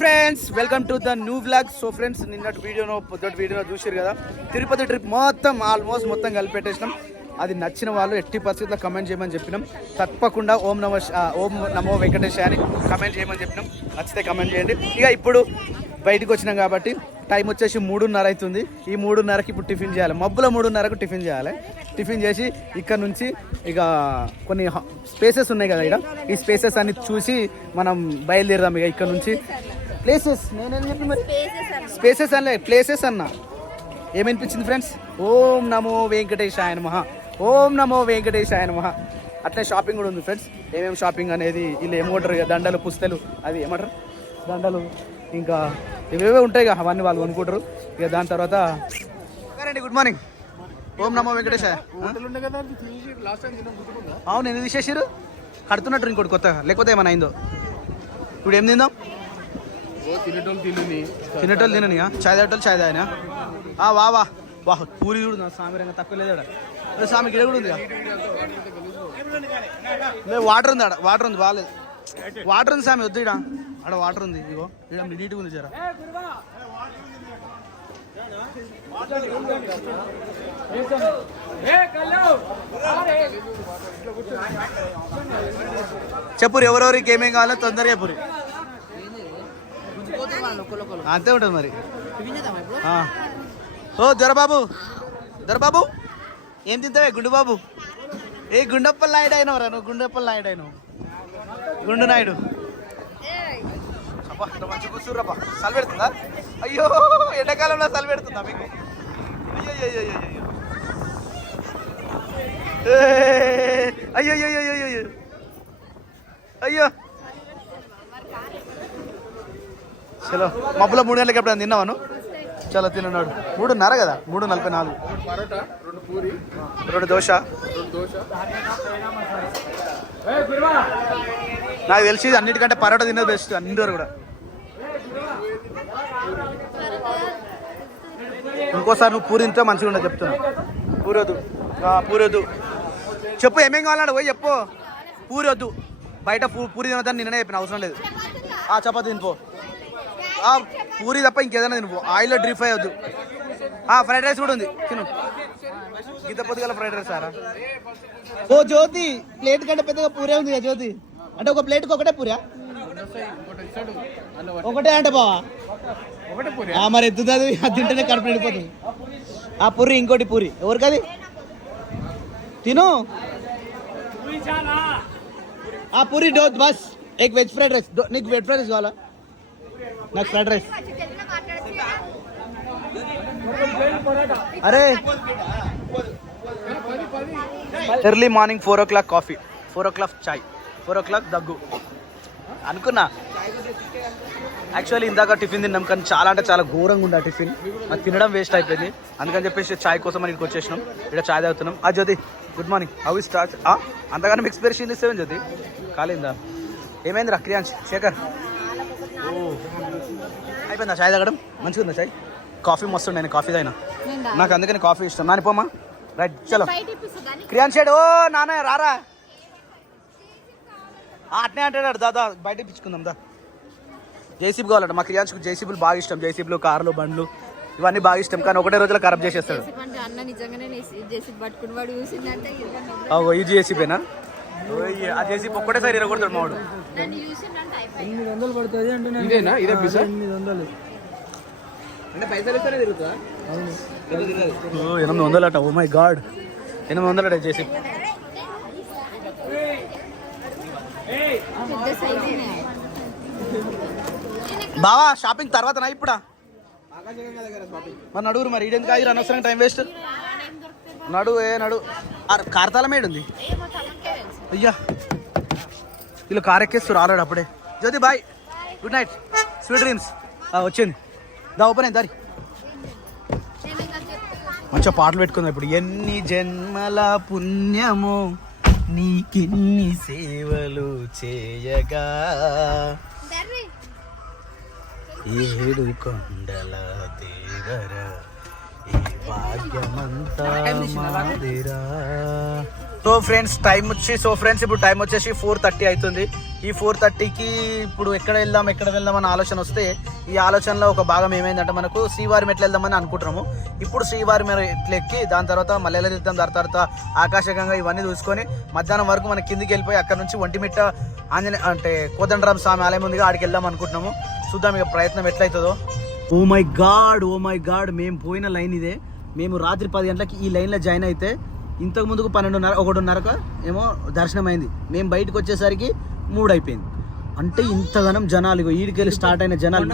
Friends welcome to the new vlog. So friends నిన్నటి పొద్దుటి వీడియోలో చూసారు కదా, తిరుపతి ట్రిప్ మొత్తం ఆల్మోస్ట్ మొత్తం కలిపెట్టేసినాం. అది నచ్చిన వాళ్ళు ఎట్టి పరిస్థితుల్లో కమెంట్ చేయమని చెప్పినాం. తప్పకుండా ఓం నమో వెంకటేశాయ అని కమెంట్ చేయమని చెప్పినాం. నచ్చితే కమెంట్ చేయండి. ఇక ఇప్పుడు బయటకు వచ్చినాం కాబట్టి టైం వచ్చేసి 3:30 అవుతుంది. ఈ 3:30కి ఇప్పుడు టిఫిన్ చేయాలి. మబ్బుల 3:30కు టిఫిన్ చేయాలి. టిఫిన్ చేసి ఇక్కడ నుంచి ఇక కొన్ని స్పేసెస్ ఉన్నాయి కదా, ఇక్కడ ఈ స్పేసెస్ అన్ని చూసి మనం బయలుదేరదాం. ఇక ఇక్కడ నుంచి ప్లేసెస్ నేనేం చెప్పి మరి స్పేసెస్ అనలే ప్లేసెస్ అన్నా. ఏమనిపించింది ఫ్రెండ్స్? ఓం నమో వెంకటేశాయ నమః, ఓం నమో వెంకటేశాయ నమః. అట్లే షాపింగ్ కూడా ఉంది ఫ్రెండ్స్. ఏమేమి షాపింగ్ అనేది వీళ్ళు ఏమంటారు ఇక, దండలు పుస్తలు అది ఏమంటారు, దండలు ఇంకా ఇవేవే ఉంటాయి కదా, అవన్నీ వాళ్ళు కొనుక్కుంటారు. ఇక దాని తర్వాత రండి. Good morning. ఓం నమో వెంకటేశాయ. అవును, ఎందుకు తీసేసారు? కడుతున్నట్టు ఇంకోటి కొత్తగా, లేకపోతే ఏమైనా అయిందో. ఇప్పుడు ఏం తిందాం? తినేటోళ్ళు తిననియా, చాయ్ తాగేటోళ్ళు చాయ్ తాగినా. వా వా వా, పూరి కూడా స్వామి రంగా తక్కువ లేదు. స్వామి గిడ కూడా ఉంది. లేదు వాటర్ ఉంది, ఆడ వాటర్ ఉంది, బాగాలేదు. వాటర్ ఉంది స్వామి, వద్దు ఇడ ఆడ వాటర్ ఉంది. ఇగో ఇక్కడ నీట్గా ఉంది జరా. చెప్పురు ఎవరెవరికి ఏమేం కావాలో తొందరగా చెప్పురు. అంతే ఉంటుంది మరి. ఓ దొరబాబు, దొరబాబు ఏం తింటావే? గుండు బాబు, ఏ గుండప్పల్ నాయుడు అయినావు రా నువ్వు. గుండప్పల్ నాయుడు అయినావు, గుండు నాయుడు. అబ్బా ఇంత మంచి కూర్చుర్రబ్బా. చలి పెడుతుందా? అయ్యో ఎండాకాలంలో చలి పెడుతుందా మీకు? అయ్యో అయ్యో అయ్యో అయ్యో అయ్యో అయ్యో అయ్యో. చలో మబ్బులో 3 గంటలకి ఎప్పుడైనా తిన్నావాను? చలో తిన్నాడు. 3:30 కదా, 3:44. 2 దోశ. నాకు తెలిసి అన్నిటికంటే పరోటా తిన్నది బెస్ట్ అన్నింటి కూడా. ఇంకోసారి నువ్వు పూరి తింటే మంచిగా ఉండదు చెప్తున్నా. పూరి వద్దు, పూరి వద్దు. చెప్పు ఏమేం కావాలన్నాడు పోయి చెప్పు. పూరి వద్దు, బయట పూరి తినొద్దని నిన్ననే చెప్పిన, అవసరం లేదు. చపాతీ తినిపో. పూరి తప్ప ఇంకేదైనా తినిపో. ఆయిల్లో డీప్ ఫ్రై వద్దు. ఫ్రైడ్ రైస్ కూడా ఉంది, తిను. గీత పొద్దుగల ఫ్రైడ్ రైస్ సారా. ఓ జ్యోతి, ప్లేట్ కంటే పెద్దగా పూరే ఉంది కదా జ్యోతి. అంటే ఒక ప్లేట్కి ఒకటే పూరా? ఒకటే అంటే బావా మరి ఎత్తుతుంది, అది తింటేనే కడుపు నిండిపోతుంది. ఆ పూరి ఇంకోటి పూరి ఎవరికది తిను. ఆ పూరి డో బస్. Egg veg fried rice. నీకు వెజ్ ఫ్రైడ్ రైస్ కావాలా? నాకు ఫ్రైడ్ రైస్. అరే early morning 4 o'clock coffee, 4 o'clock చాయ్, 4 o'clock దగ్గు అనుకున్నా. యాక్చువల్లీ ఇందాక టిఫిన్ తిన్నాం కానీ చాలా అంటే చాలా ఘోరంగా ఉంది ఆ టిఫిన్. అది తినడం వేస్ట్ అయిపోయింది. అందుకని చెప్పేసి చాయ్ కోసం మనం ఇంటికి వచ్చేసినాం. ఇక్కడ చాయ్ తాగుతున్నాం. Jyothi good morning. How is start? అంతగానో ఎక్స్ప్రెషన్ ఇస్తామని జ్యోతి కాలేందా? ఏమైందిరా క్రియాంశ్ శేఖర్? అయిపోయిందా చాయ్ తాగడం? మంచిగా ఉందా చాయ్? కాఫీ మస్తుండే, నేను కాఫీ తాగినా. నాకు అందుకని కాఫీ ఇష్టం. నాని పోమా రైట్. చలో క్రియాన్స్ షేడ్. ఓ నాన్న రారా, అట్నే అంటాడు. దాదా బయట ఇప్పించుకుందాం దా. జేసీబీ కావాలంట మా క్రియాన్స్కి. జేసీబీలు బాగా ఇష్టం. జేసీబీలు, కార్లు, బండ్లు ఇవన్నీ బాగా ఇష్టం. కానీ ఒకటే రోజులో ఖరాబ్ చేసేస్తాడు. ఈ జేసీబీనా? ఆ జేసీబీ ఒక్కటేసారి ఇరగొడతాడు మావాడు. 800 పడుతుంది అంటే 800 అట. ఓ మై గాడ్, 800 అట జేసీబీ. బావా షాపింగ్ తర్వాత నా ఇప్పుడా? మరి నడుగురు మరి ఈడెందుకు ఆగిరు అనవసరంగా టైం వేస్ట్. నడు నడు. కార్తాల మేడు ఉంది. అయ్యా వీళ్ళు కార్ ఎక్కేస్తారు ఆల్రెడీ అప్పుడే. Jyothi bye, good night, sweet dreams. వచ్చింది దా, ఓపెన్ అయింది దారి. మంచిగా పాటలు పెట్టుకుందాం ఇప్పుడు. ఎన్ని జన్మల పుణ్యము నీకిన్ని సేవలు చేయగా, 7 కొండల దేవర ఈ భాగ్యమంతా మాదిరా. సో ఫ్రెండ్స్ ఇప్పుడు టైం వచ్చేసి 4:30 అవుతుంది. ఈ 4:30కి ఇప్పుడు ఎక్కడ వెళ్దాం అన్న ఆలోచన వస్తే ఈ ఆలోచనలో ఒక భాగం ఏమైందంటే మనకు శ్రీవారి మెట్లు వెళ్దామని అనుకుంటున్నాము. ఇప్పుడు శ్రీవారి మెట్లు ఎక్కి దాని తర్వాత మల్లెల తీర్థం దాని తర్వాత ఆకాశగంగా ఇవన్నీ చూసుకొని మధ్యాహ్నం వరకు మనం కిందికి వెళ్ళిపోయి అక్కడ నుంచి ఒంటిమిట్ట అంటే కోదండరామ స్వామి ఆలయం ఉందిగా ఆడికి వెళ్దాం అనుకుంటున్నాము. చూద్దాం ఇక ప్రయత్నం ఎట్లయితుందో. ఓ మై గాడ్ మేము పోయిన లైన్ ఇదే. మేము రాత్రి 10 గంటలకి ఈ లైన్లో జాయిన్ అయితే ఇంతకు ముందుకు 12:30 1:30 ఏమో దర్శనం అయింది. మేము బయటకు వచ్చేసరికి 3 అయిపోయింది. అంటే ఇంతగానం జనాలు ఇగో ఈడికెళ్ళి స్టార్ట్ అయిన జనాలు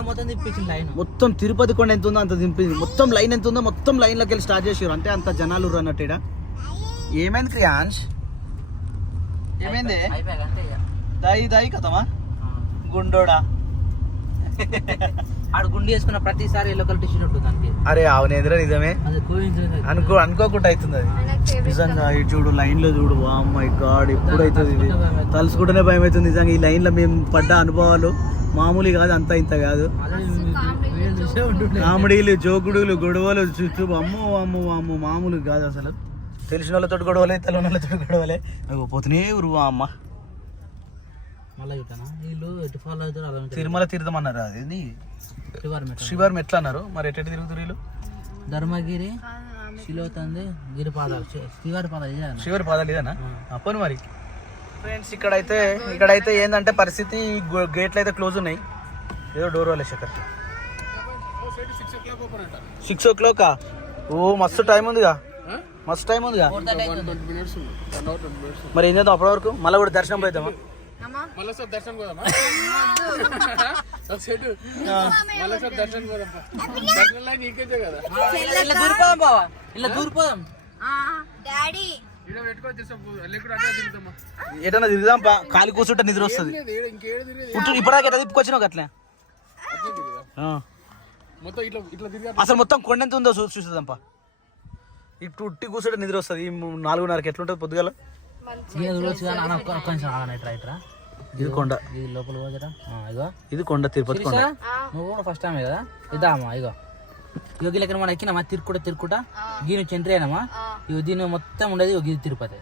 మొత్తం తిరుపతి కొండ ఎంత ఉందో అంత దింపింది. మొత్తం లైన్ ఎంత ఉందో మొత్తం లైన్లోకి వెళ్ళి స్టార్ట్ చేసారు. అంటే అంత జనాలు అన్నట్టు ఈడ. ఏమైంది క్రియాన్స్? ఏమైంది? దాయి కదమ్మా గుండోడా ఆడు గుండి వేసుకున్న ప్రతిసారి ఎల్లో కలర్ టీషర్ట్ ఉంటుంది దానికి. అరే అవునేంద్ర నిజమే అనుకోకుండా అవుతుంది అది నిజంగా. ఇటు చూడు లైన్ లో చూడు. ఓ మై గాడ్ ఎప్పుడైతుంది ఇది తలుసుకుంటేనే భయం అవుతుంది నిజంగా. ఈ లైన్ లో మేము పడ్డ అనుభవాలు మామూలు కాదు, అంత ఇంత కాదు. కామెడీలు జోకుడులు గొడవలు చుట్టూ అమ్మో అమ్మో అమ్మో మామూలు కాదు అసలు. తెలిసిన వాళ్ళతో గొడవలే తెలియని వాళ్ళతో గొడవలే పోతున్నాయి ఊరు అమ్మ. తిరుమల తీర్థం అన్నారు. అది శ్రీవారి మెట్లు అన్నారు. మరి ఎట్ట తిరుగుతారు వీళ్ళు? ధర్మగిరి శిలోతంది గిరిపాదాలు శ్రీవారి పాదాలు ఇదేనా అప్పను మరి. ఫ్రెండ్స్ ఇక్కడైతే ఏంటంటే పరిస్థితి గేట్లు అయితే క్లోజ్ ఉన్నాయి. ఏదో డోర్ వాళ్ళే శేఖర్ 6 o'clock. ఓ మస్తు టైం ఉందిగా. మరి ఏం చేద్దాం అప్పటి వరకు? మళ్ళీ కూడా దర్శనం పోయిద్దామా? ఎటన్నా తిరుగుదాం. కాలి కూర్చుంటే నిద్ర వస్తుంది. ఇప్పటిదాకా ఎట్లా తిప్పుకొచ్చినావు అట్లా? అసలు మొత్తం కొండ ఎంత ఉందో చూసేదాంపా. ఇటు ఉట్టి కూర్చుంటే నిద్ర వస్తుంది. 4:30కి ఎట్లుంటుంది పొద్దుగాల? ఇది కొండ, లోపల ఇగో ఇది కొండ తిరుపతి కొండ. నువ్వు కూడా ఫస్ట్ టైం కదా ఇదామా? ఇగో ఇగో గిలెక్కడ మనం ఎక్కినామా తిరుక్కుంటా గీని ఎంట్రీ అయినామా. ఇగో దీని మొత్తం ఉండేది గిది తిరుపతి.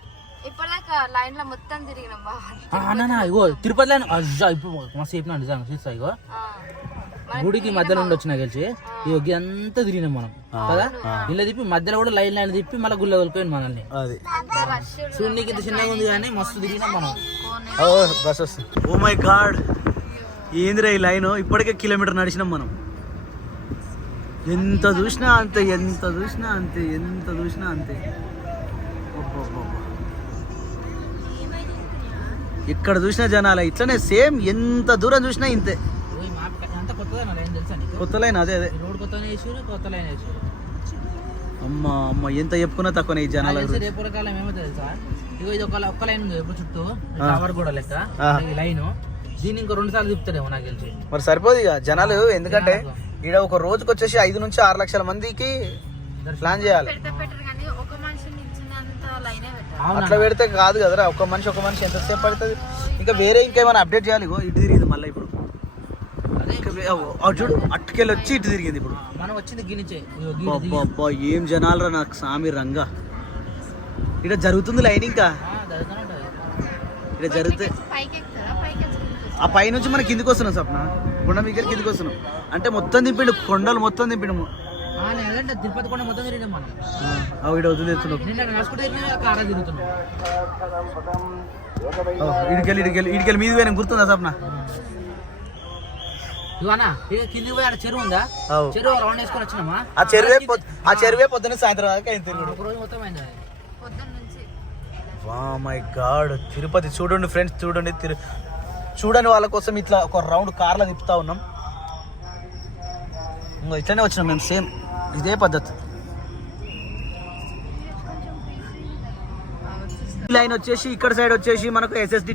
ఇగో తిరుపతి లైన్ ఇప్పుడు మస్తు చెప్పినా నిజంగా చూస్తా. ఇగో గుడికి మధ్యలో ఉండి వచ్చినా కలిసి ఇగో గిది అంతా తిరిగినాం మనం కదా. ఇలా తిప్పి మధ్యలో కూడా లైన్ తిప్పి మళ్ళీ గుళ్ళో వెళ్ళిపోయింది మనల్ని. చూడడానికి ఇంత చిన్నగా ఉంది కానీ మస్తు తిరిగినాం మనం. బస్ వస్తుంది. ఓ మై గాడ్ ఏందిరా ఈ లైన్. ఇప్పటికే కిలోమీటర్ నడిచినాం మనం. ఎంత చూసినా అంతే. ఎక్కడ చూసినా జనాలే ఇట్లనే సేమ్. ఎంత దూరం చూసినా ఇంతే. కొత్త లైన్ అదే రోడ్ కొత్తనే వేసారు, కొత్త లైన్ వేసారు. అమ్మ ఎంత చెప్పుకున్నా తక్కువ ఈ జనాలు. రేపు కాలం ఏమో తెలుసా? ఇగో ఇది ఒక్క లైన్ ఉంది ఎప్పుడు చుట్టూ టవర్ కూడా లెక్క ఈ లైన్. దీన్ని ఇంకో 2 సార్లు తిప్పుతారేమో నాకు తెలిసి. మరి సరిపోదు ఇక జనాలు. ఎందుకంటే ఈడ ఒక రోజుకి వచ్చేసి 5 నుంచి 6 లక్షల మందికి ప్లాన్ చేయాలి. అట్లా పెడితే కాదు కదరా. ఒక మనిషి ఎంతసేపు పడుతుంది? ఇంకా వేరే ఇంకేమైనా అప్డేట్ చేయాలి. ఇగో ఇటు తిరిగింది మళ్ళీ ఇప్పుడు. చూడు అట్టుకెళ్ళి వచ్చి ఇటు తిరిగింది ఇప్పుడు. మనం వచ్చింది గినిచే. ఏం జనాలరా నాకు సామి రంగా. ఇక్కడ జరుగుతుంది లైన్. ఇంకా ఇక్కడ జరిగితే ఆ పై నుంచి మనం కిందికి వస్తున్నాం సప్న. కొండ మీకు కిందికి వస్తున్నాం అంటే మొత్తం దింపిండు. కొండలు మొత్తం దింపిండు. తిరుపతి కొండ మొత్తం తిరిగినాం మనం. ఇక్కడ వదిలేస్తున్నాం. ఇడికెళ్ళి మీది పోయినా గుర్తుందా సప్న? కిందికి పోయి చెరువు ఉందా? చెరువు రౌండ్ వేసుకొని వచ్చినామా? ఆ చెరువే పొద్దున్న సాయంత్రం దాకా అయింది తిరుగుడు. రోజు మొత్తం అయింది. మై గాడ్ తిరుపతి చూడండి ఫ్రెండ్స్, చూడని వాళ్ళ కోసం ఇట్లా ఒక రౌండ్ కార్లో తిప్పుతా ఉన్నాం. ఇంకా ఇట్లనే వచ్చినాం మేము. సేమ్ ఇదే పద్ధతి. ఈ లైన్ వచ్చేసి ఇక్కడ సైడ్ వచ్చేసి మనకు ఎస్ఎస్డి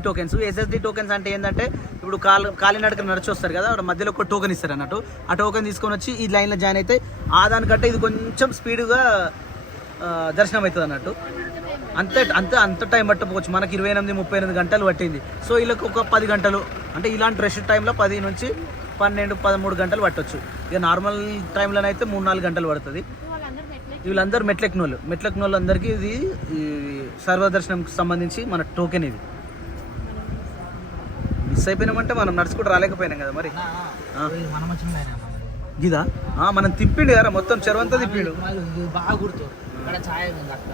టోకెన్స్ అంటే ఏంటంటే ఇప్పుడు కాలినడక నడిచి వస్తారు కదా, మధ్యలో ఒక టోకెన్ ఇస్తారు అన్నట్టు. ఆ టోకెన్ తీసుకొని వచ్చి ఈ లైన్లో జాయిన్ అయితే ఆ దానికంటే ఇది కొంచెం స్పీడ్గా దర్శనం అవుతుంది అన్నట్టు. అంత టైం పట్టకపోవచ్చు. మనకి 28-38 గంటలు పట్టింది. సో వీళ్ళకి ఒక 10 గంటలు అంటే ఇలాంటి రష్ టైంలో 10 నుంచి 12-13 గంటలు పట్టవచ్చు. ఇక నార్మల్ టైంలోనైతే 3-4 గంటలు పడుతుంది. వీళ్ళందరూ మెట్లెక్కిన వాళ్ళు అందరికీ ఇది సర్వదర్శనంకి సంబంధించి మన టోకెన్ ఇది. మిస్ అయిపోయినామంటే మనం నడుచుకుంటూ రాలేకపోయినాం కదా మరి. మనం వచ్చిన గిదా మనం తిప్పిండు కదా మొత్తం చెరువంతా తిప్పిండు. బాగా గుర్తు ఇక్కడ ఛాయ్ అక్క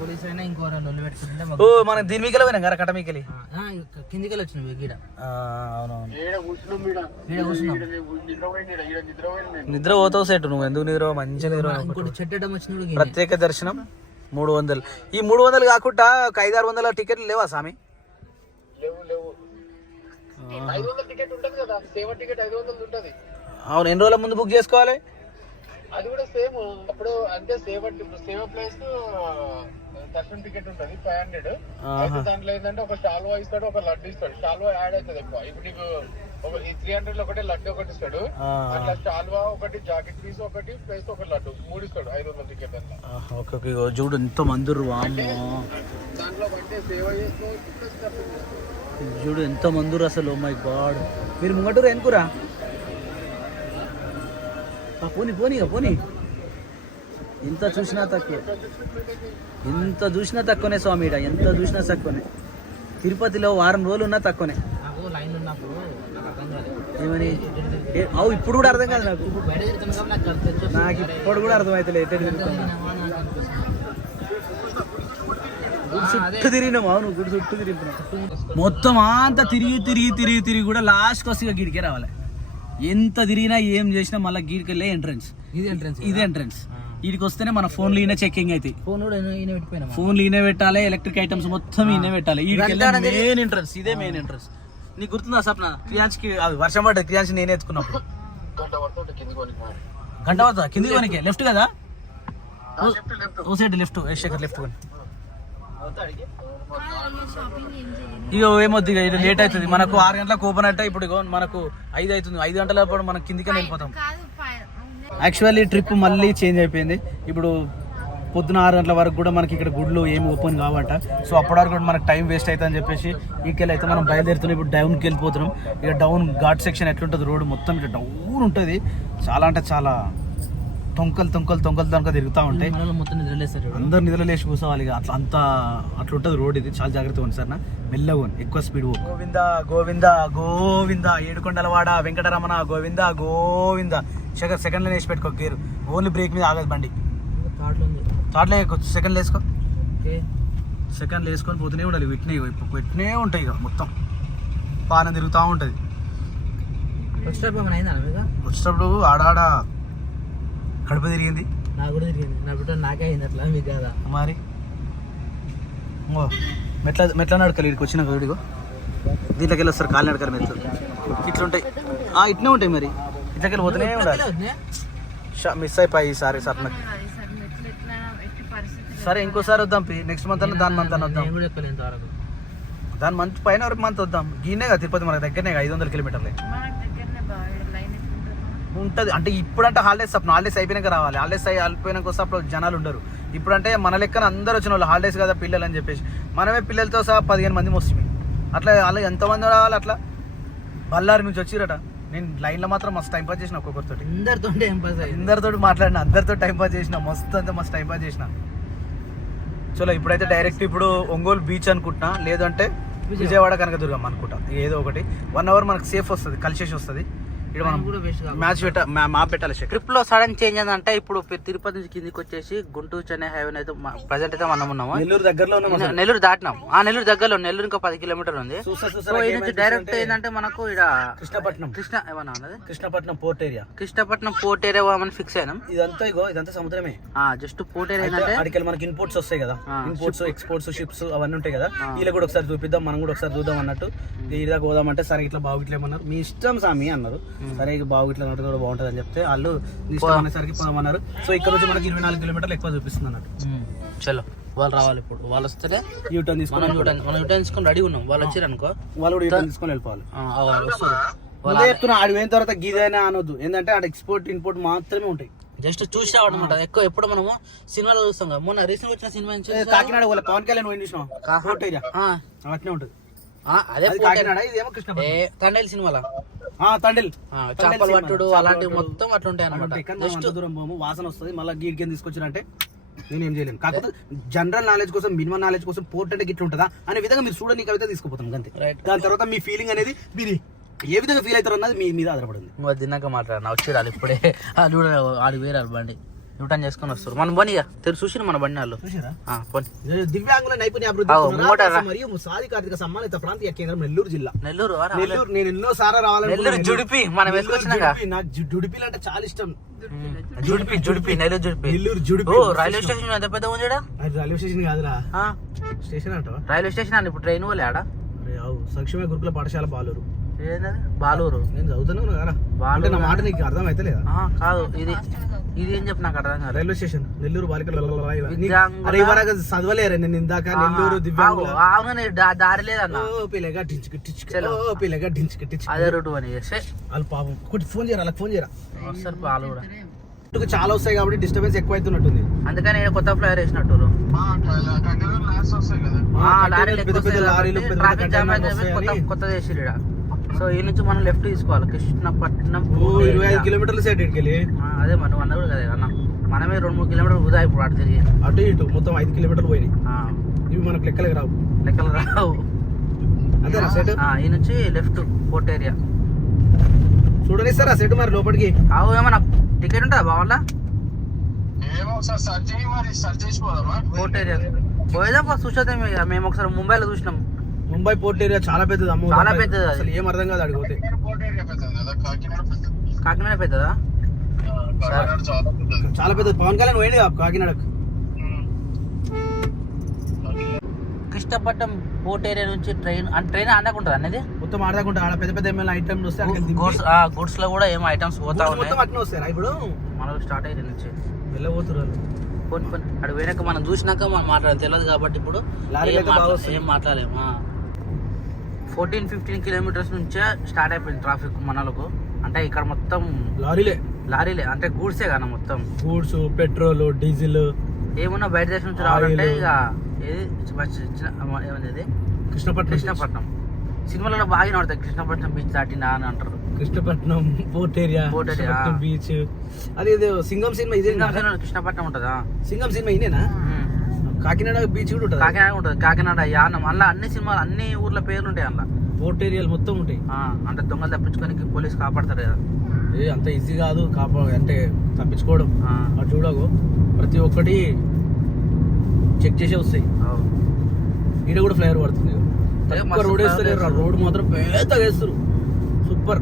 పోలీసు అయినా ఇంకో రెండు పెట్టుకుంటే ఓ మనం దీని మీకెళ్ళి పోయినాం కదా కట్ట మీకెళ్ళి కిందికి వచ్చినాం గీడ. అవునవును కూర్చున్నాం నిద్ర పోతావు సెట్ నువ్వు ఎందుకు నిద్ర మంచిగా నిద్ర. ఇంకోటి చెట్టడం వచ్చినప్పుడు ప్రత్యేక దర్శనం 300. ఈ 300 కాకుండా ఒక 500-600 టికెట్లు లేవా స్వామి? అవును ఎన్ని రోజుల ముందు బుక్ చేసుకోవాలి? అది కూడా సేమ్ అప్పుడు అంటే సేవ ప్లేస్ దర్శనం టికెట్ ఉంటది 500. అయితే దాంట్లో ఏంటంటే ఒక షాల్వా ఇస్తాడు, ఒక లడ్డు ఇస్తాడు. షాల్వా యాడ్ అవుతుంది ఎక్కువ. ఇప్పుడు నీకు ఈ 300 లో ఒకటి లడ్డు ఒకటి ఇస్తాడు. అట్లా షాల్వా ఒకటి, జాకెట్ పీస్ ఒకటి, ప్లస్ ఒక లడ్డు 3 ఇస్తాడు 500 టికెట్ అట్లా. ఓకే చూడు ఎంత మందురు దాంట్లో అంటే సేవ చేసుకోవచ్చు. చూడు ఎంత మందురు అసలు. మై గాడ్ మీరు ముంగటూరు ఎనుకురా పోనీ పోనీ పోనీ. ఎంత చూసినా తక్కువ, ఎంత చూసినా తక్కువనే స్వామి. ఎంత చూసినా తక్కువనే. తిరుపతిలో వారం రోజులు ఉన్నా తక్కువనే. లైన్ ఉన్నప్పుడు ఏమని ఇప్పుడు కూడా అర్థం కాదు నాకు. నాకు ఇప్పుడు కూడా అర్థమవుతలే. చుట్టూ తిరిగినాం. అవును గుడి చుట్టూ తిరిగినాం మొత్తం అంతా తిరిగి తిరిగి తిరిగి తిరిగి కూడా లాస్ట్కి వస్తే గిడికే రావాలి. ఎంత తిరిగినా ఏం చేసినా మళ్ళీ గీడికెళ్ళే ఎంట్రన్స్. ఇది ఎంట్రన్స్. వీడికి వస్తేనే మన ఫోన్లు ఈయన చెక్కింగ్ అయితే. ఫోన్లు ఈయన పెట్టాలి, ఎలక్ట్రిక్ ఐటమ్స్ మొత్తం ఈయన పెట్టాలి. మెయిన్ ఎంట్రన్స్ ఇదే మెయిన్ ఎంట్రన్స్. నీకు గుర్తుందా సప్న? క్రియాన్స్కి వర్షం పడ్డది, క్రియాన్స్ నేనే ఎత్తుకున్నప్పుడు గంట పడుతుందా కిందికి కొనికి? లెఫ్ట్ కదా ఓ సైడ్ లెఫ్ట్ శేఖర్ లెఫ్ట్ కొని. ఇక ఏమొద్దు ఇక ఇది లేట్ అవుతుంది మనకు. 6 గంటలకు ఓపెన్ అయితే ఇప్పుడు మనకు 5 అవుతుంది. 5 గంటల పాటు మనం కిందికే వెళ్ళిపోతాం. యాక్చువల్లీ ట్రిప్ మళ్ళీ చేంజ్ అయిపోయింది. ఇప్పుడు పొద్దున 6 గంటల వరకు కూడా మనకి ఇక్కడ గుడ్లు ఏమి ఓపెన్ కావట. సో అప్పటి వరకు కూడా మనకు టైం వేస్ట్ అవుతుంది అని చెప్పేసి ఇక్కడికి అయితే మనం బయలుదేరుతున్నాం. ఇప్పుడు డౌన్కి వెళ్ళిపోతున్నాం. ఇక డౌన్ ఘాట్ సెక్షన్ ఎట్లుంటుంది రోడ్డు మొత్తం ఇట్లా డౌన్ ఉంటుంది. చాలా అంటే చాలా తొంకలు తిరుగుతూ ఉంటాయి. అందరు నిద్రలేసి కూర్చోవాలి. ఇక అట్లా అట్లా ఉంటుంది రోడ్. ఇది చాలా జాగ్రత్తగా ఉంది సార్. మెల్లగా ఎక్కువ స్పీడ్. గోవింద గోవింద గోవింద ఏడుకొండలవాడ వెంకటరమణ గోవింద గోవింద. సెకండ్లో వేసి పెట్టుకో గేరు. ఓన్లీ బ్రేక్ మీద ఆగదు బండి. థాట్లో వేసుకోవచ్చు. సెకండ్లు వేసుకో. సెకండ్లు వేసుకొని పోతూనే ఉండాలి. పెట్టినే ఉంటాయి ఇక మొత్తం పాన తిరుగుతూ ఉంటుంది. వచ్చేటప్పుడు ఆడాడ కడుపు తిరిగింది. నాకు కూడా తిరిగింది. నా బిడ్డ నాకే అయింది అట్లా మీకు కదా మరి. మెట్ల నడకలు ఇక్కడికి వచ్చిన వీడిగో దీంట్లోకి వెళ్ళి వస్తారు. కాలు నడకలు మెట్లు ఇట్లుంటాయి. ఇట్నే ఉంటాయి మరి. ఇట్లకెళ్ళి పోతూనే ఉండాలి. మిస్ అయిపోయి ఈసారి సప్నకి. సరే ఇంకోసారి వద్దాం. నెక్స్ట్ మంత్ అన్న దాని మంత్ అన్న వద్దాం. దాని మంత్ పైన వరకు మంత్ వద్దాం. గీనే కదా తిరుపతి మనకు దగ్గరనే 500 కిలోమీటర్లే ఉంటుంది. అంటే ఇప్పుడంటే హాలిడేస్ హాలిడేస్ అయిపోయినాక రావాలి. హాలిడేస్ అయిపోయినాక వస్తే అప్పుడు జనాలు ఉండరు. ఇప్పుడంటే మన లెక్కన అందరూ వచ్చిన వాళ్ళు హాలిడేస్ కదా పిల్లలు అని చెప్పేసి మనమే పిల్లలతో సహా 15 మంది వస్తుంది. అట్లా అలా ఎంతమంది రావాలి? అట్లా బళ్ళారి నుంచి వచ్చిరట. నేను లైన్లో మాత్రం మస్తు టైంపాస్ చేసిన. ఒక్కొక్కరితో అందరితో మాట్లాడిన, అందరితో టైంపాస్ చేసిన. మస్తు టైంపాస్ చేసిన. చలో ఇప్పుడైతే డైరెక్ట్ ఇప్పుడు ఒంగోలు బీచ్ అనుకుంటున్నా, లేదంటే విజయవాడ కనకదుర్గం అనుకుంటా. ఏదో ఒకటి 1 అవర్ మనకు సేఫ్ వస్తుంది, కలిసేసి వస్తుంది. ఇక్కడ మనం మ్యాచ్ మ్యాప్ పెట్టాలి. ట్రిప్ లో సడన్ చేంజ్ ఏంటంటే ఇప్పుడు తిరుపతి నుంచి కిందికి వచ్చేసి గుంటూరు చెన్నై హైవే అయితే ప్రజెంట్ అయితే మనం ఉన్నాము. నెల్లూరు దగ్గరలో నెల్లూరు దాటినాం. నెల్లూరు దగ్గరలో నెల్లూరు ఇంకా 10 కిలోమీటర్ ఉంది. డైరెక్ట్ ఏంటంటే మనకు ఇక్కడ కృష్ణపట్నం పోర్ట్ ఏరియా మనం ఫిక్స్ అయినాం. ఇదంతా సముద్రమే. జస్ట్ పోర్ట్ ఏరియా ఏంటంటే అడికి మనకి ఇన్పోర్ట్స్ వస్తాయి కదా, ఇన్పోర్ట్స్ ఎక్స్పోర్ట్స్ షిప్స్ అవన్నీ ఉంటాయి కదా. వీళ్ళకి కూడా ఒకసారి చూపిద్దాం, మనం కూడా ఒకసారి చూద్దాం అన్నట్టు. ఇలాగ పోదామంటే సరే ఇట్లా బాగుట్లే ఏమన్నారు. మీ ఇష్టం సామి అన్నారు. సరే బాగు ఇట్లా నటు కూడా బాగుంటుంది అని చెప్తే వాళ్ళు అనేసరికి పోదామన్నారు. సో ఇక్కడ నుంచి మనకి 24 కిలోమీటర్లు ఎక్కువ చూపిస్తుంది అన్నట్టు. చలో వాళ్ళు రావాలి. ఇప్పుడు వాళ్ళు వస్తే యూటర్న్ తీసుకొని మనం యూటర్న్ తీసుకొని రెడీ ఉన్నాం. వాళ్ళు వచ్చారు అనుకో, వాళ్ళు కూడా యూటర్న్ తీసుకొని వెళ్ళిపోవాలి. చెప్తున్నా ఆడి పోయిన తర్వాత గీదైనా అనొద్దు. ఏంటంటే ఆడ ఎక్స్పోర్ట్ ఇంపోర్ట్ మాత్రమే ఉంటాయి. జస్ట్ చూసి రావడం అనమాట. ఎక్కువ ఎప్పుడు మనము సినిమాలో చూస్తాం కదా. మొన్న రీసెంట్ వచ్చిన సినిమా కాకినాడ పవన్ కళ్యాణ్ పోయి చూసినాం. అట్నే ఉంటుంది. అదే కాకినాడ. ఇదేమో కృష్ణ తండేల్ సినిమాలో తండేల్ చేపలు పట్టుడు అలాంటివి మొత్తం అట్లా ఉంటాయి అనమాట. జస్ట్ దూరం పోము, వాసన వస్తుంది. మళ్ళీ గీడికి తీసుకొచ్చినంటే నేను ఏం చేయలేను. కాకపోతే జనరల్ నాలెడ్జ్ కోసం, మినిమం నాలెడ్జ్ కోసం పోర్ట్ అంటే గిట్ల ఉంటుందా అనే విధంగా మీరు చూడడానికి అయితే తీసుకుపోతాం అంతే. దాని తర్వాత మీ ఫీలింగ్ అనేది మీరు ఏ విధంగా ఫీల్ అవుతారు అన్నది మీ మీద ఆధారపడింది. నువ్వు తిన్నాక మాట్లాడినా వచ్చి ఇప్పుడే చూడ ఆడికి వేరాలి బండి రిటర్న్ చేసుకొని వస్తారు. మన బండి తెలుసు చూసి మన బండి వాళ్ళు దివ్యాంగుల నైపుణ్య అభివృద్ధి మరియు సాధికారిక సమ్మానిత ప్రాంతీయ కేంద్రం నెల్లూరు జిల్లా. నెల్లూరు నేను ఎన్నో సారా రావాలి. నెల్లూరు జుడిపి మనం వేసుకొచ్చినాక నాకు జుడిపిలు అంటే చాలా ఇష్టం. జుడిపి నెల్లూరు జుడిపి రైల్వే స్టేషన్ ఎంత పెద్ద ఉంది. రైల్వే స్టేషన్ కాదురా, స్టేషన్ అంట. రైల్వే స్టేషన్ అని ఇప్పుడు ట్రైన్ పోలే ఆడ. సంక్షేమ గురుకుల పాఠశాల బాలూరు. బాలూరు నేను చదువుతున్నాను కదా బాలు. నా మాట నీకు అర్థం అయితే లేదా? కాదు ఇది ఏం చెప్పి నాకు అర్థం కాదు. రైల్వే స్టేషన్ నెల్లూరు బాలికల చదవలేరు. నేను ఇందాక నెల్లూరు దివ్యాంగుల దారి లేదన్న పిల్లగా పిల్లగా అదే రోడ్డు అని చేస్తే వాళ్ళు పాపం ఒకటి ఫోన్ చేయరా, అలా ఫోన్ చేయరా. వస్తారు పాలు కూడా చాలా వస్తాయి కాబట్టి డిస్టర్బెన్స్ ఎక్కువ అవుతున్నట్టుంది. అందుకని కొత్త ఫ్లైర్ వేసినట్టు కొత్త చేసి. సో ఈ నుంచి మనం లెఫ్ట్ తీసుకోవాలి కృష్ణపట్నం. 25 కిలోమీటర్ల సైడ్ ఇటుకెళ్ళి అదే మనం అన్న కూడా కదా అన్న. మనమే 2-3 కిలోమీటర్లు వృధా ఇప్పుడు అటు తిరిగి అటు ఇటు మొత్తం 5 కిలోమీటర్లు పోయినాయి. ఇవి మనకు లెక్కలకు రావు. అదే సెట్. ఈ నుంచి లెఫ్ట్ పోర్ట్ ఏరియా చూడనిస్తారా సెట్ మరి లోపలికి? ఏమన్నా టికెట్ ఉంటుందా బావల్లా? పోర్ట్ ఏరియా పోయేదా చూసేద్దాం. మేము ఒకసారి ముంబైలో చూసినాం. ముంబై పోర్ట్ ఏరియా చాలా పెద్దది అమ్మ, చాలా పెద్దది. అసలు ఏం అర్థం కాదు అడిగితే. కాకినాడ పెద్దదా? చాలా పెద్దది. పవన్ కళ్యాణ్ పోయింది కాకినాడకు. కృష్ణపట్నం పోర్ట్ ఏరియా నుంచి ట్రైన్ ఆడకుంటుంది అనేది మొత్తం ఆడకుండా ఆడ పెద్ద పెద్ద ఏమైనా ఐటమ్స్ వస్తాయి. గుడ్స్ లో కూడా ఏమో ఐటమ్స్ పోతా ఉన్నాయి. అట్నే వస్తాయి ఇప్పుడు మనం స్టార్ట్ అయ్యే నుంచి వెళ్ళబోతున్నారు. అక్కడ పోయినాక మనం చూసినాక మనం మాట్లాడాలి తెలియదు కాబట్టి ఇప్పుడు ఏం మాట్లాడలేము. 14-15 కిలోమీటర్స్ నుంచే స్టార్ట్ అయిపోయింది ట్రాఫిక్ మనలకు. అంటే ఇక్కడ మొత్తం లారీలే అంటే గూడ్సే కదా మొత్తం. గూడ్స్, పెట్రోల్, డీజిల్ ఏమన్నా బయట దేశం నుంచి రావాలంటే ఇక ఏది కృష్ణపట్నం సినిమాలలో బాగా పడతాయి. కృష్ణపట్నం బీచ్ దాటినా అని అంటారు. Krishnapatnam port area beach. అది సింగం సినిమా ఇదే. కృష్ణపట్నం ఉంటుందా? సింగం సినిమా ఇదేనా? కాకినాడ బీచ్ కూడా ఉంటుంది. కాకినాడ ఉంటుంది. కాకినాడ యానం అలా అన్ని సినిమాలు అన్ని ఊర్ల పేర్లు ఉంటాయి అలా. పోర్ట్ ఏరియాలు మొత్తం ఉంటాయి. అంటే దొంగలు తప్పించుకొని పోలీసు కాపాడతారు కదా. అంత ఈజీ కాదు అంటే తప్పించుకోవడం. అటు చూడకు ప్రతి ఒక్కటి చెక్ చేసే వస్తాయి. ఈడ కూడా ఫ్లైఓవర్ పడుతుంది. రోడ్ వేస్తారు, రోడ్ మాత్రం పెద్దగా వేస్తారు. సూపర్.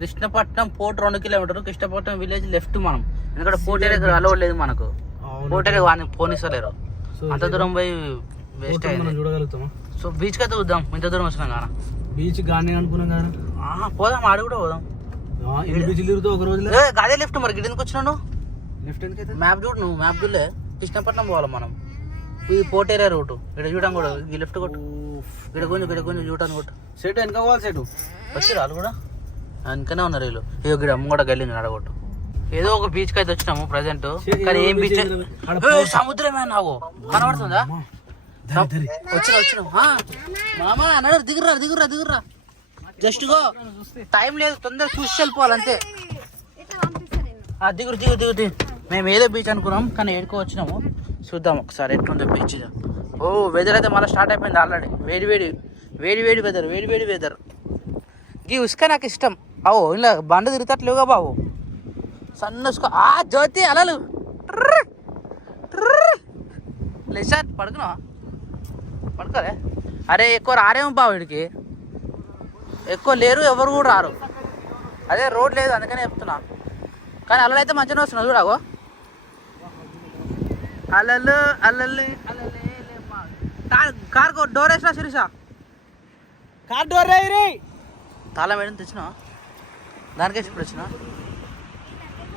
కృష్ణపట్నం పోర్ట్ 2 కిలోమీటర్లు. కృష్ణపట్నం విలేజ్ లెఫ్ట్ మనం. ఎందుకంటే పోర్ట్ ఏరియా అలవాటు లేదు మనకు. పోర్ట్ ఏరియా ఫోన్ ఇస్తలేరు. అంత దూరం పోయి వేస్ట్ అయింది. చూడగలుగుతామా? సో బీచ్ కి అయితే చూద్దాం. ఇంత దూరం వచ్చినాం కదా. బీచ్ గానే అనుకున్నాం కదా. పోదాం ఆడ కూడా పోదాం. బీచ్ తిరుగుతూ ఒక రోజు అదే లెఫ్ట్ మరి గిట్ ఎందుకు వచ్చినావు? లెఫ్ట్ ఎందుకైతే మ్యాప్ చూడు. నువ్వు మ్యాప్ చూడలే? కృష్ణపట్నం పోవాలి మనం. ఇది పోర్ట్ ఏరియా రూట్. ఇక్కడ చూడడం కూడా ఈ లెఫ్ట్ కొట్టు. ఇక్కడ కొంచెం చూడటానికి కొట్టు. సెట్ వెనక పోవాలి. సెట్ వచ్చి రాళ్ళు కూడా వెనకనే ఉన్నారు వీళ్ళు. ఇక ఇక్కడ అమ్మ కూడా గల్లింది నడగొట్టు. ఏదో ఒక బీచ్ కి అయితే వచ్చినాము ప్రజెంట్. కానీ ఏం బీచ్? సముద్రమే నాకు కనబడుతుందా? వచ్చిన మామా అన్నాడు. దిగుర్రా జస్ట్ గో. టైం లేదు, తొందరగా చూసి వెళ్ళిపోవాలి అంతే. దిగురు. మేము ఏదో బీచ్ అనుకున్నాం కానీ ఏడుకో వచ్చినాము. చూద్దాం ఒకసారి ఎట్లుందో బీచ్. వెదర్ అయితే మళ్ళీ స్టార్ట్ అయిపోయింది ఆల్రెడీ. వేడి వెదర్. ఈ ఉసుక నాకు ఇష్టం. ఇలా బండ తిరుగుతట్లేవుగా బాబు. సన్న ఉసుక. జ్యోతి అలలు లేచా పడుకున్నావా? పడుకోలే. అరే ఎక్కువ రారేమో బాబు వీడికి. ఎక్కువ లేరు, ఎవరు కూడా రారు. అదే రోడ్ లేదు అందుకనే చెప్తున్నా. కానీ అలలు అయితే మంచిగా వస్తున్నావు చూడాగో. అలలు కార్ డోర్ వేసినా శిరీష? కార్ డోర్ తాళం వేయడం తెచ్చినా? దానికేసి ఇప్పుడు వచ్చినా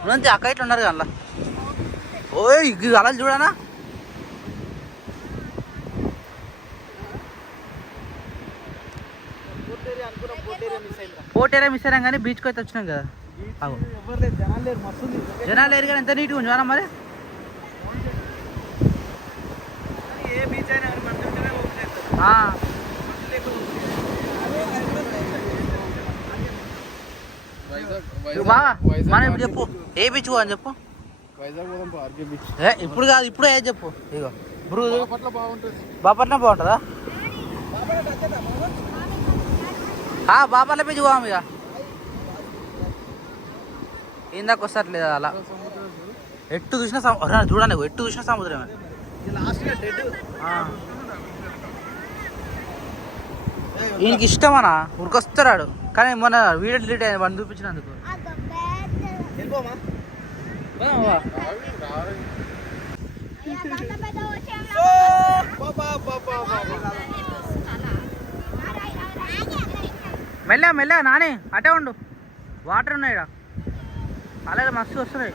నువ్వంతే. అక్క ఇట్లా ఉన్నారు కదా. ఓయ్ అలా చూడనా? పోర్ట్ ఏరియా మిస్ అయినాం కానీ బీచ్కి అయితే వచ్చినాం కదా. జనాలు లేరు కానీ ఎంత నీట్గా ఉంది చూడనా మరి. బాగా మనం ఇప్పుడు చెప్పు ఏ బీచ్ అని చెప్పు. వైజాగ్ పోదాం ఆర్కే బీచ్. ఇప్పుడు కాదు, ఇప్పుడు ఏది చెప్పు. ఇగో బ్రూ అప్పట్లో బాగుంటుంది. బాపట్నం బాగుంటుందా? బాపట్ల బీచ్ పోదాం ఇక. ఇందాక వస్తట్లేదు అలా. ఎట్టు చూసిన చూడండి, ఎట్టు చూసిన సముద్రమే. ఈయనకి ఇష్టమనా ఉరికొస్తాడు, కానీ మొన్న వీడియో డిలీట్ అయింది వాడిని చూపించినందుకు. మెల్లగా మెల్లగా నాని అటే ఉండు, వాటర్ ఉన్నాయి ఇక్కడ అలాగే మస్తు వస్తున్నాయి.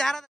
జాగ్రత్త.